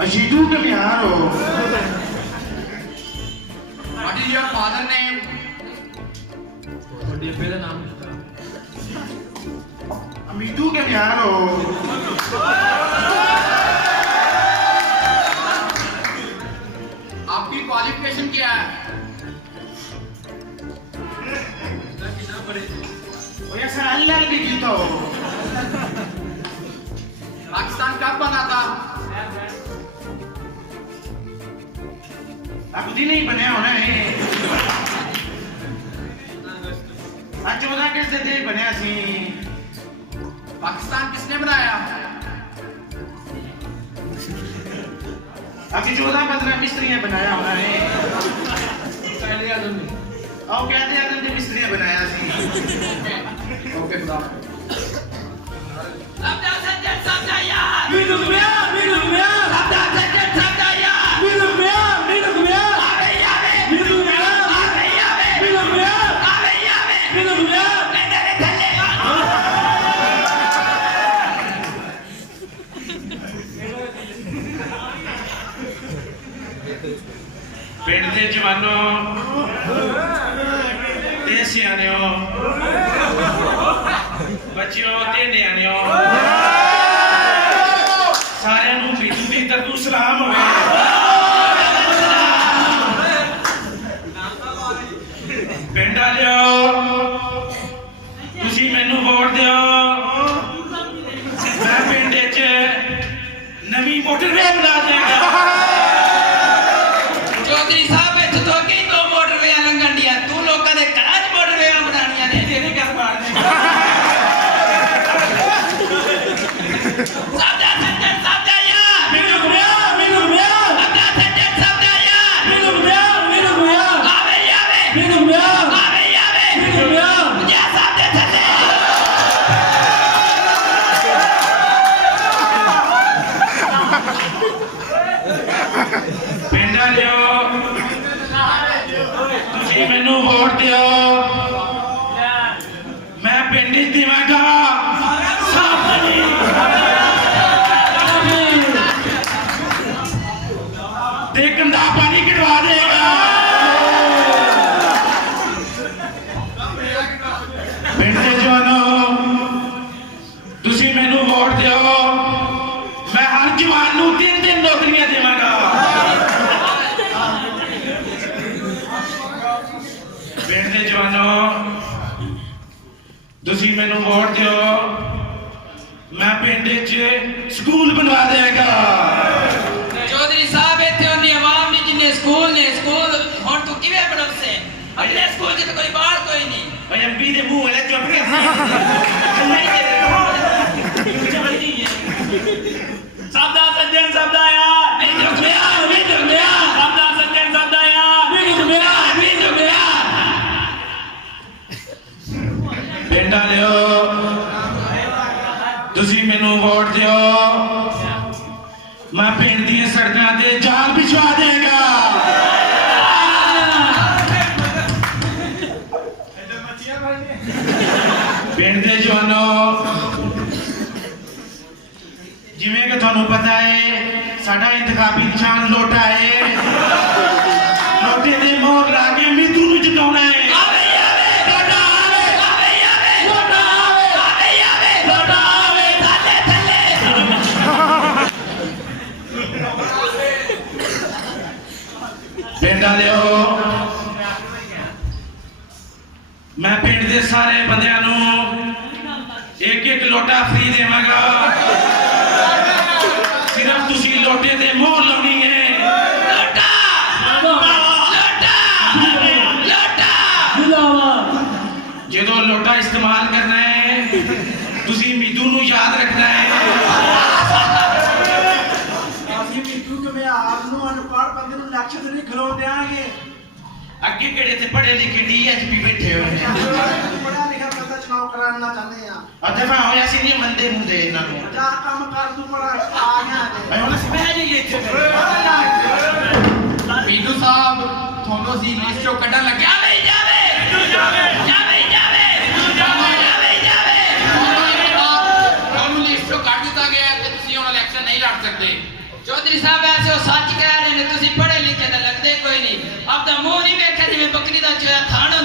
अशीदू के बिहार हो। What is your father name? अमीदू के बिहार हो। आपकी क्वालिफिकेशन क्या है? अल्लाह लिखी तो पाकिस्तान कब बना था? अब दिन ही बनया होना है। आज 14 कैसे दिन बनया सी। पाकिस्तान किसने बनाया? अभी 14-15 मिस्त्रियां बनाया होना है। और कहते हैं तुमने मिस्त्रियां बनाया सी। ओके खुदा। Sabda Sajjad Sabda yaar. Minum ya, minum ya. Sabda Sajjad Sabda yaar. Minum ya, minum ya. Ave ave. Minum ya, Ave ave. minum ya. Ave ave. Minum ya. Nendere thalle. पिंड दे जवानों ते सियाणियों बच्चियों ते न्याणियों सारे नूं मीठू दी तरफों सलाम होवे। पिंड वालियो तुसीं मैनूं वोट दिओ। मैं पिंड च नवीं मोटरवे बना देगा। चौधरी साहब इत्थे तो अगे दो मोटरवे लंघण दिया तू लोकां दे घरां च मोटरवे बनाणियां ने तेरे घर बाड़ देगा। Sabda Sajjad Sabda yaar. Minum ya, minum ya. Sabda Sajjad Sabda yaar. Minum ya, minum ya. Ave ave. Minum ya, Ave ave. minum ya. Ya sabda thalle. पिंड वालियो तुसीं मैनूं वोट दिओ। मैं पिंड च देवांगा साफ पानी। ते गंदा पानी कटवा देगा। पिंड दे जवानों तुसीं मैनूं वोट दिओ। मैं हर जवान नूं 3-3 नौकरियां देवांगा। पिंड दे जवानों तुसीं मैनूं वोट दिओ। मैं पिंड च स्कूल बनवा देगा। चौधरी साहब इत्थे उन्नी आवाम नी जिन्ने स्कूल ने स्कूल हुण तू किवें बनवसे अगले स्कूल च तो कोई बाहर कोई नहीं भाई एमपी दे मुंह वाले चुप के Sabda Sajjad Sabda yaar. Minum ya, minum ya. Sabda Sajjad Sabda yaar. Minum ya, minum ya. पिंड वालियो तुसीं मैनूं वोट दिओ। मैं पिंड दी सड़कां ते जाल बिछवा देगा। पिंड दे जवानों जिवें कि तुहानूं पता है साडा इंतखाबी निशान लोटा है। लोटे ते मोहर ला के मीतू नूं जिताउणा है। Ave ave. लोटा आवे, Ave ave. लोटा आवे, Ave ave. लोटा आवे। Thalle thalle. पिंड वालियो मैं पिंड दे सारे बंदियां नूं एक लोटा फ्री देवांगा। सिर्फ तुसीं लोटे ते मोहर लाउणी है। Lota. Lota. Lota. जदों लोटा इस्तेमाल करना है तुसीं मीतू नूं याद रखना है। ਅਸੀਂ ਮਿੱਟੂ ਕਿ ਮੈਂ ਆਪ ਨੂੰ ਅਨਪੜ੍ਹ ਬੰਦੇ ਨੂੰ ਲਕਸ਼ਯ ਨਹੀਂ ਖਲੋ ਦਿਆਂਗੇ। ਅੱਗੇ ਕਿਹੜੇ ਤੇ ਪੜ੍ਹੇ ਲਿਖੇ ਡੀਐਸਪੀ ਬੈਠੇ ਹੋਏ ਨੇ। ਪੜ੍ਹਿਆ ਲਿਖਿਆ ਬੰਦਾ ਚੁਣਾਵ ਕਰਾਉਣਾ ਚਾਹੁੰਦੇ ਆ ਦਫਾ ਹੋਇਆ ਸੀ ਨਹੀਂ ਮੰਦੇ ਮੁੰਡੇ ਇਹਨਾਂ ਨੂੰ ਜਾ ਕੰਮ ਕਰ ਤੂੰ ਬੜਾ ਆ ਗਿਆ ਭਾਈ ਹੁਣ ਅਸੀਂ ਬਹਿ ਜਾਈਏ ਇੱਥੇ मीनू साहब थोनो सी लिस्ट चो कटन लग गया ਜਾਵੇ ਜਾਵੇ ਜਾਵੇ ਜਾਵੇ थोनो लिस्ट चो कट दिता गया कि तुसी हुन इलेक्शन नहीं लड़ सकते चौधरी साहब ऐसे वो सच कह रहे हैं तुसी पढ़े लिखे तो लगते कोई नहीं अब तो मुंह नहीं वेखे जिवें बकरी दा चोया थान